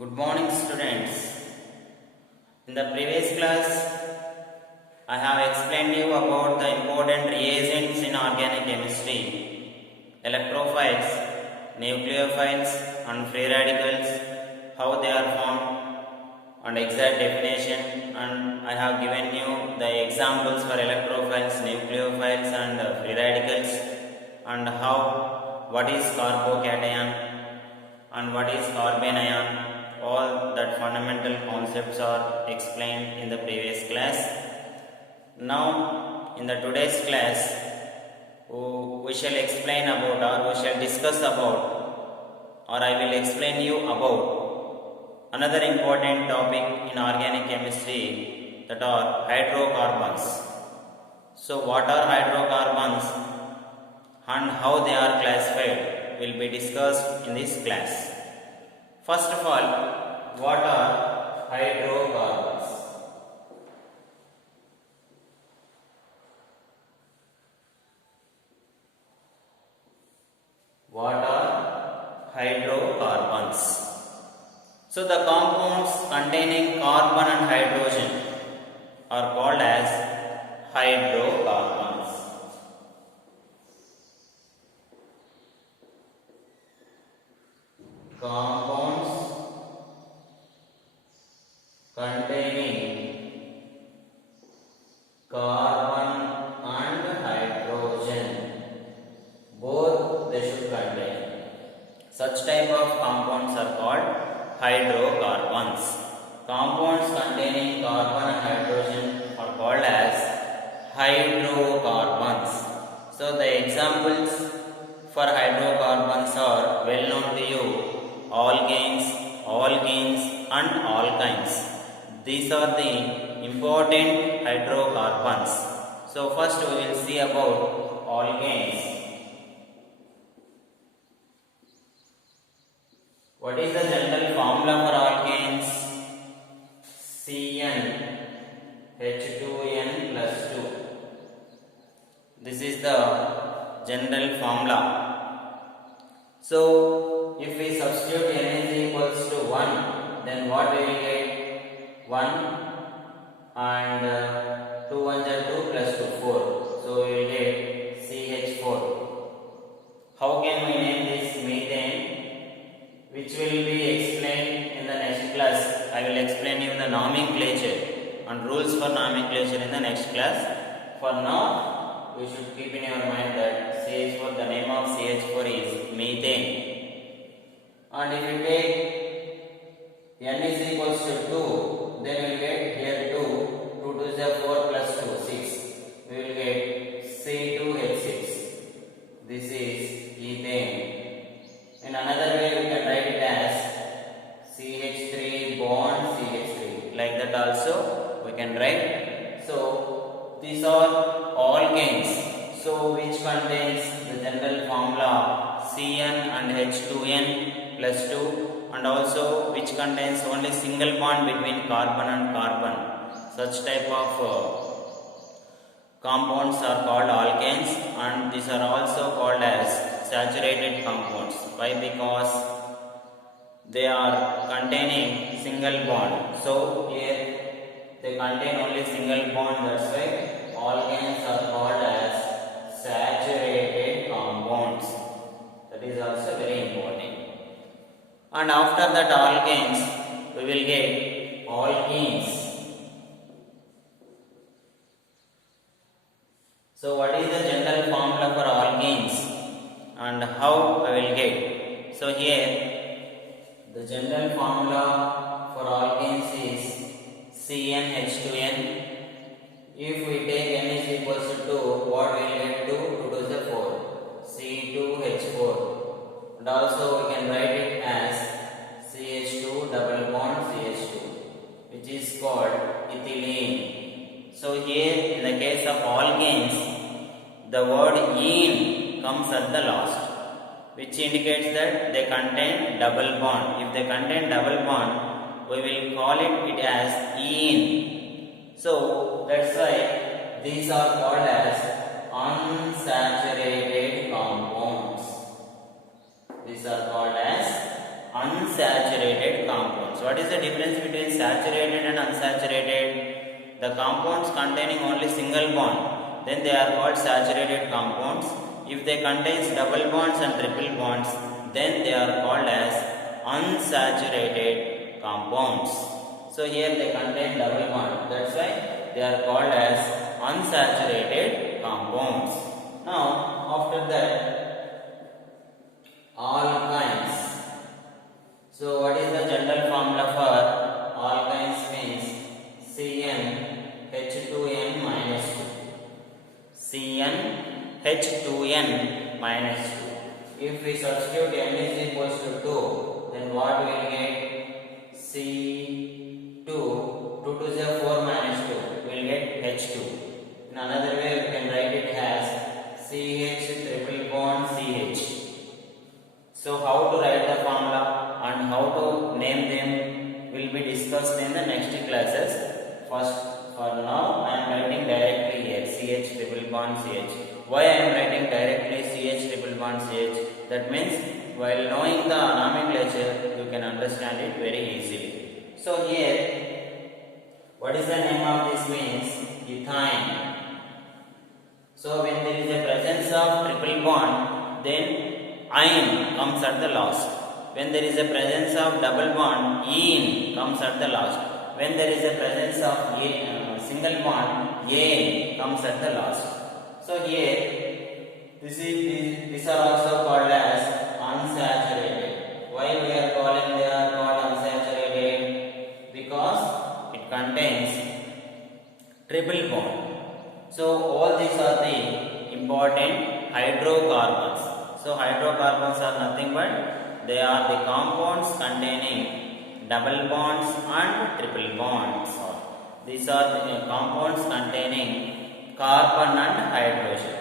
Good morning, students. In the previous class, I have explained you about the important reagents in organic chemistry: electrophiles, nucleophiles, and free radicals, how they are formed, and exact definition. And I have given you the examples for electrophiles, nucleophiles, and free radicals, and what is carbocation and what is carbon ion. All that fundamental concepts are explained in the previous class. Now in the today's class we shall explain about, or we shall discuss about, or I will explain you about another important topic in organic chemistry, that are hydrocarbons. So what are hydrocarbons and how they are classified will be discussed in this class. First of all, what are hydrocarbons? What are hydrocarbons? So the compounds containing carbon and hydrogen are called as hydrocarbons. Compounds containing carbon and hydrogen, both they should contain. Such type of compounds are called hydrocarbons. Compounds containing carbon and hydrogen are called as hydrocarbons. So the examples for hydrocarbons are well known to you: alkanes, and alkynes. These are the important hydrocarbons. So first we will see about alkanes. What is the general formula for alkanes? CnH2n plus 2. This is the general formula. So if we substitute n is equals to 1, then what we will get? 1 and 2 1 are 2 plus 2 4. So we will get CH4. How can we name this methane? Which will be explained in the next class. I will explain you the nomenclature and rules for nomenclature in the next class. For now, we should keep in your mind that CH4, the name of CH4 is methane. And if you take n is equals to 2, then we will get here 2. 2 to the 4 plus 2, 6. We will get C2H6. This is ethane. In another way, we can write it as CH3 bond CH3. Like that also we can write. So these are alkanes. So which contains the general formula Cn and H2n plus 2, and also which contains only single bond between carbon and carbon. Such type of compounds are called alkanes, and these are also called as saturated compounds. Why? Because they are containing single bond. So here they contain only single bond, that's why alkanes are called as saturated compounds. That is also very important. And after that alkanes, we will get alkenes. So what is the general formula for alkenes and how I will get? So here the general formula for alkenes is CnH2n. If we take n is equals to 2, what we will get? 2 to the 4, C2H4. And also we can write it as CH2 double bond CH2, which is called ethylene. So here in the case of alkanes, the word ene comes at the last, which indicates that they contain double bond. If they contain double bond, we will call it as ene. So that's why these are called as unsaturated compounds. These are called as unsaturated compounds. What is the difference between saturated and unsaturated? The compounds containing only single bond, then they are called saturated compounds. If they contain double bonds and triple bonds, then they are called as unsaturated compounds. So here they contain double bond, that's why they are called as unsaturated compounds. Now after that, alkynes. So what is the general formula for alkynes? Means CnH2n minus 2. CnH2n minus 2. If we substitute n is equals to 2, then what we will get? C2, 2 to the 4 minus 2, we will get H2. In another way, we can write it as CH triple bond CH. So how to write the formula and how to name them will be discussed in the next classes. First, for now, I am writing directly here CH triple bond CH. Why I am writing directly CH triple bond CH? That means while knowing the nomenclature, you can understand it very easily. So here, what is the name of this? Means ethine. So when there is a presence of triple bond, then ine comes at the last. When there is a presence of double bond, ene comes at the last. When there is a presence of single bond, ane comes at the last. So here, these are also called as unsaturated. Why we are calling they are called unsaturated? Because it contains triple bond. So all these are the important hydrocarbons. So hydrocarbons are nothing but they are the compounds containing double bonds and triple bonds. These are the compounds containing carbon and hydrogen.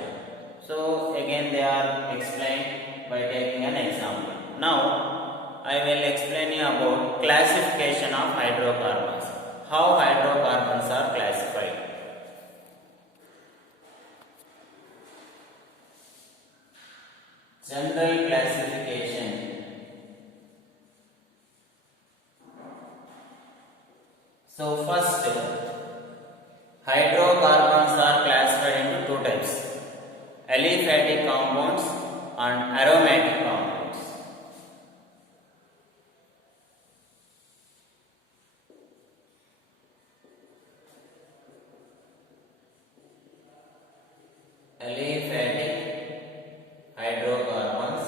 So again they are explained by taking an example. Now I will explain you about classification of hydrocarbons. How hydrocarbons are classified. General classification. So first, hydrocarbons are classified into two types: aliphatic compounds and aromatic compounds. Aliphatic hydrocarbons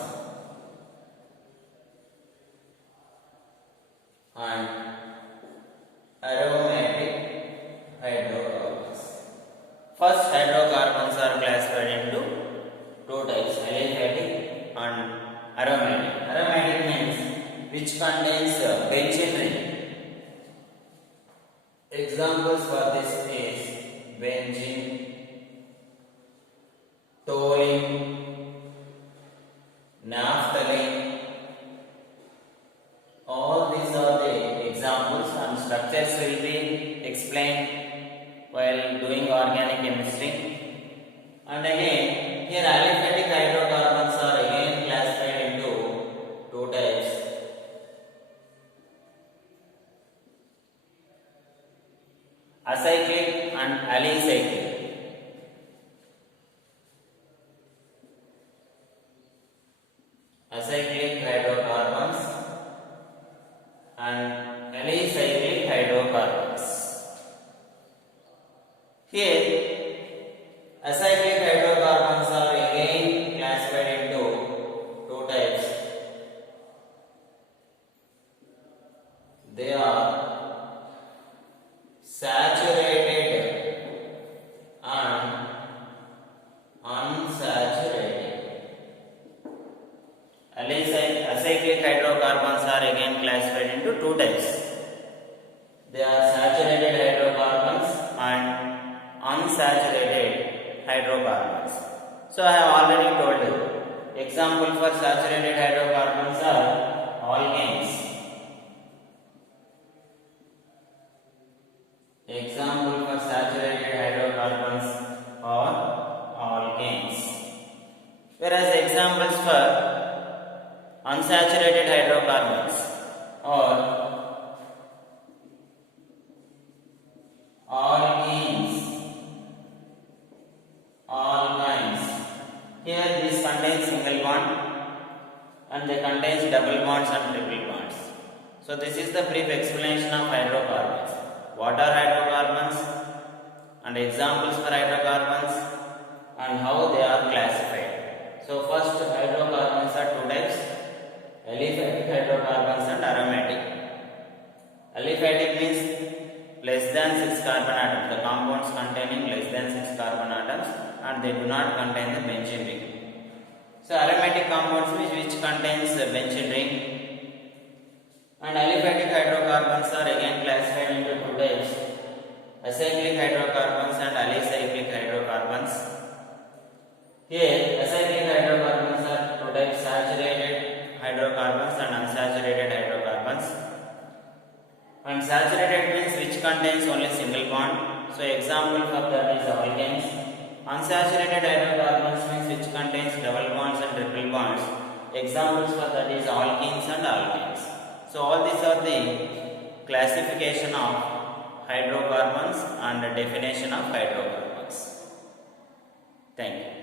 and aromatic hydrocarbons. First, hydrocarbons are classified into two types: aliphatic and aromatic. Aromatic means which contains benzene ring. Examples for this is benzene, toluene, naphthalene. All these are the examples, and structures will be explained while doing organic chemistry. And again, here aliphatic hydrocarbons are again classified into two types: acyclic and alicyclic. Acyclic hydrocarbons and alicyclic hydrocarbons. Here, acyclic hydrocarbons are again classified into two types. They are saturated and unsaturated. Acyclic hydrocarbons are again classified into two types. They are saturated hydrocarbons and unsaturated hydrocarbons. So I have already told you. Example for saturated hydrocarbons are alkanes. Example for saturated hydrocarbons are alkanes. Whereas examples for unsaturated hydrocarbons or alkynes. Here this contains single bond and they contains double bonds and triple bonds. So this is the brief explanation of hydrocarbons. What are hydrocarbons and examples for hydrocarbons and how they are classified. So first, hydrocarbons are two types: aliphatic hydrocarbons and aromatic. Aliphatic means less than 6 carbon atoms, the compounds containing less than 6 carbon atoms and they do not contain the benzene ring. So aromatic compounds which contains the benzene ring. And aliphatic hydrocarbons are again classified into two types: acyclic hydrocarbons and alicyclic hydrocarbons. Here acyclic hydrocarbons are two types: saturated hydrocarbons and unsaturated hydrocarbons. And saturated means which contains only single bond. So example for that is alkanes. Unsaturated hydrocarbons means which contains double bonds and triple bonds. Examples for that is alkenes and alkanes. So all these are the classification of hydrocarbons and the definition of hydrocarbons. Thank you.